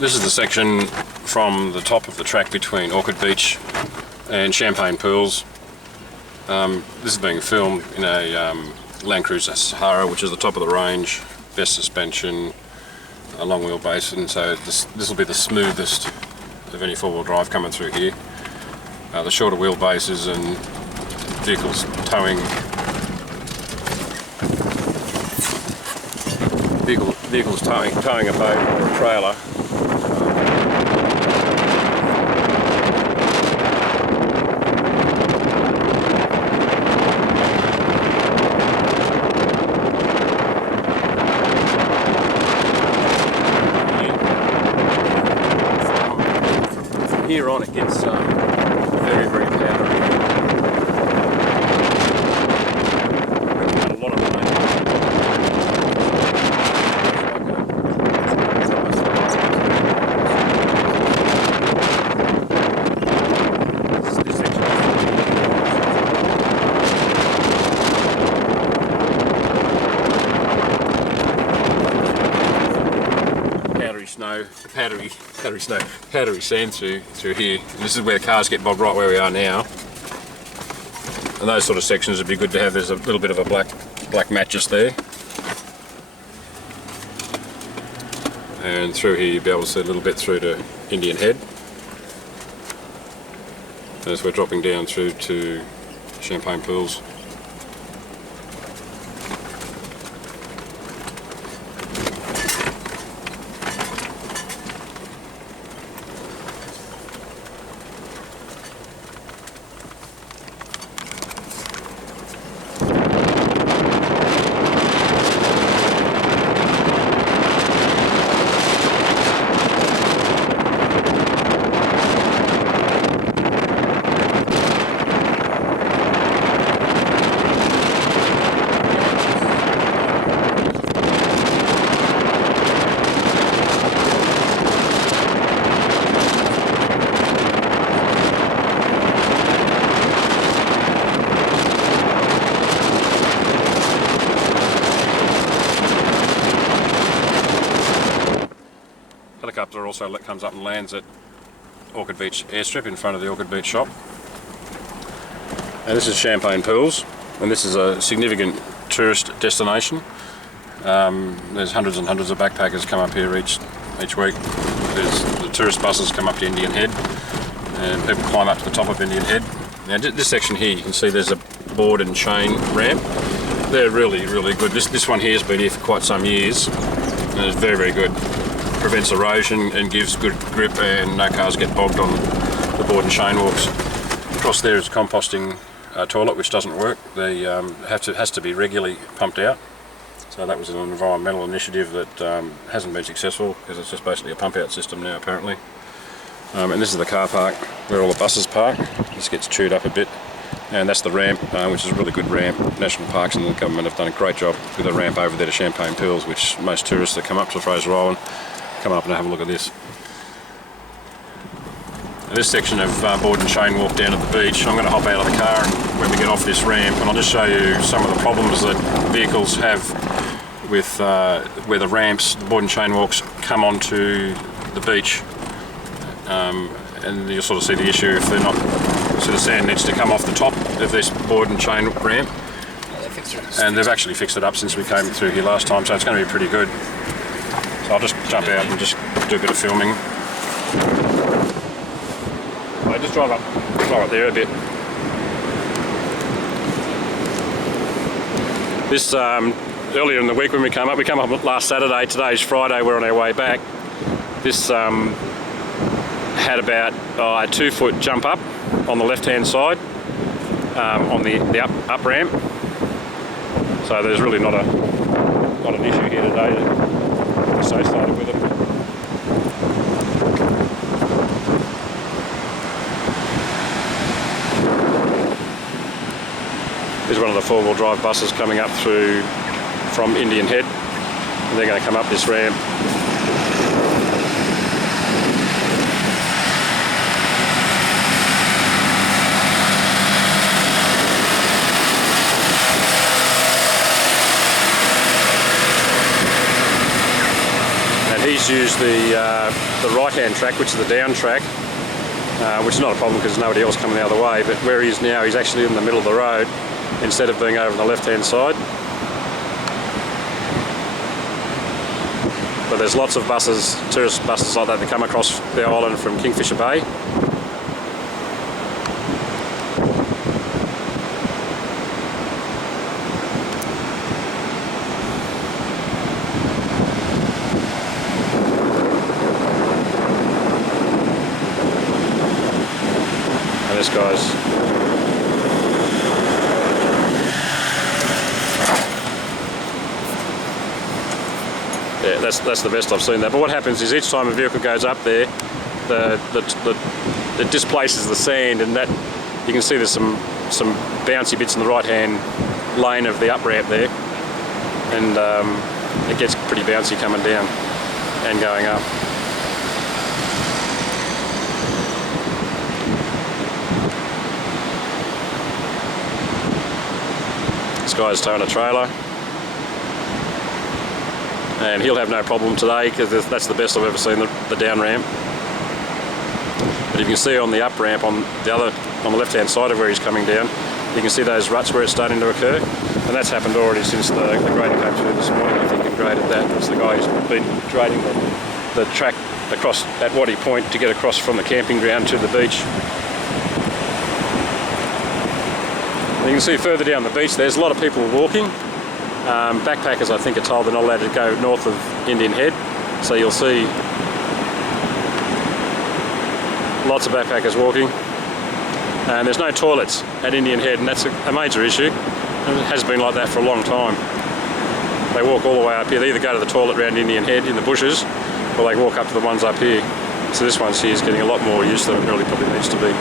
This is the section from the top of the track between Orchid Beach and Champagne Pools. This is being filmed in a Land Cruiser Sahara, which is the top of the range, best suspension, a long wheelbase, and so this will be the smoothest of any four-wheel drive coming through here. The shorter wheelbases and vehicles towing a boat or a trailer. From here on it gets very, very powdery. A lot of rain. Powdery sand through here. And this is where cars get bogged, right where we are now. And those sort of sections would be good to have. There's a little bit of a black mat just there. And through here you'll be able to see a little bit through to Indian Head. As we're dropping down through to Champagne Pools. Helicopter also comes up and lands at Orchid Beach airstrip in front of the Orchid Beach shop. And this is Champagne Pools, and this is a significant tourist destination. There's hundreds and hundreds of backpackers come up here each week. The tourist buses come up to Indian Head, and people climb up to the top of Indian Head. Now this section here, you can see there's a board and chain ramp. They're really, really good. This one here has been here for quite some years, and it's very, very good. Prevents erosion and gives good grip, and no cars get bogged on the board and chain walks. Across there is a composting toilet, which doesn't work. They has to be regularly pumped out. So that was an environmental initiative that hasn't been successful, because it's just basically a pump out system now apparently. And this is the car park where all the buses park. This gets chewed up a bit, and that's the ramp, which is a really good ramp. National Parks and the government have done a great job with the ramp over there to Champagne Pools, which most tourists that come up to Fraser Island come up and have a look at this. Now this section of board and chain walk down at the beach, I'm going to hop out of the car when we get off this ramp, and I'll just show you some of the problems that vehicles have with where the ramps, the board and chain walks come onto the beach. And you'll sort of see the issue if they're not, so the sand needs to come off the top of this board and chain ramp. And they've actually fixed it up since we came through here last time, so it's going to be pretty good. So I'll just jump out and just do a bit of filming. I just drive up there a bit. This earlier in the week when we came up last Saturday. Today's Friday. We're on our way back. This had about a 2-foot jump up on the left-hand side on the up ramp. So there's really not an issue here today. Associated with it. Here's one of the four-wheel drive buses coming up through from Indian Head, and they're going to come up this ramp. and he's used the right-hand track, which is the down track, which is not a problem because there's nobody else coming the other way, but where he is now, he's actually in the middle of the road instead of being over on the left-hand side. But there's lots of buses, tourist buses like that, that come across the island from Kingfisher Bay. And this guy's that's the best I've seen that. But what happens is each time a vehicle goes up there, it displaces the sand, and that you can see there's some bouncy bits in the right-hand lane of the up ramp there, and it gets pretty bouncy coming down and going up. This guy's towing a trailer, and he'll have no problem today because that's the best I've ever seen, the down ramp. But you can see on the up ramp on the left hand side of where he's coming down, you can see those ruts where it's starting to occur, and that's happened already since the grader came through this morning. I think and graded that. It's the guy who's been grading the track across at Waddy Point to get across from the camping ground to the beach. You can see further down the beach there's a lot of people walking. Backpackers, I think, are told they're not allowed to go north of Indian Head, so you'll see lots of backpackers walking. And there's no toilets at Indian Head, and that's a major issue, and it has been like that for a long time. They walk all the way up here. They either go to the toilet around Indian Head in the bushes, or they walk up to the ones up here. So this one's here is getting a lot more use than it really probably needs to be.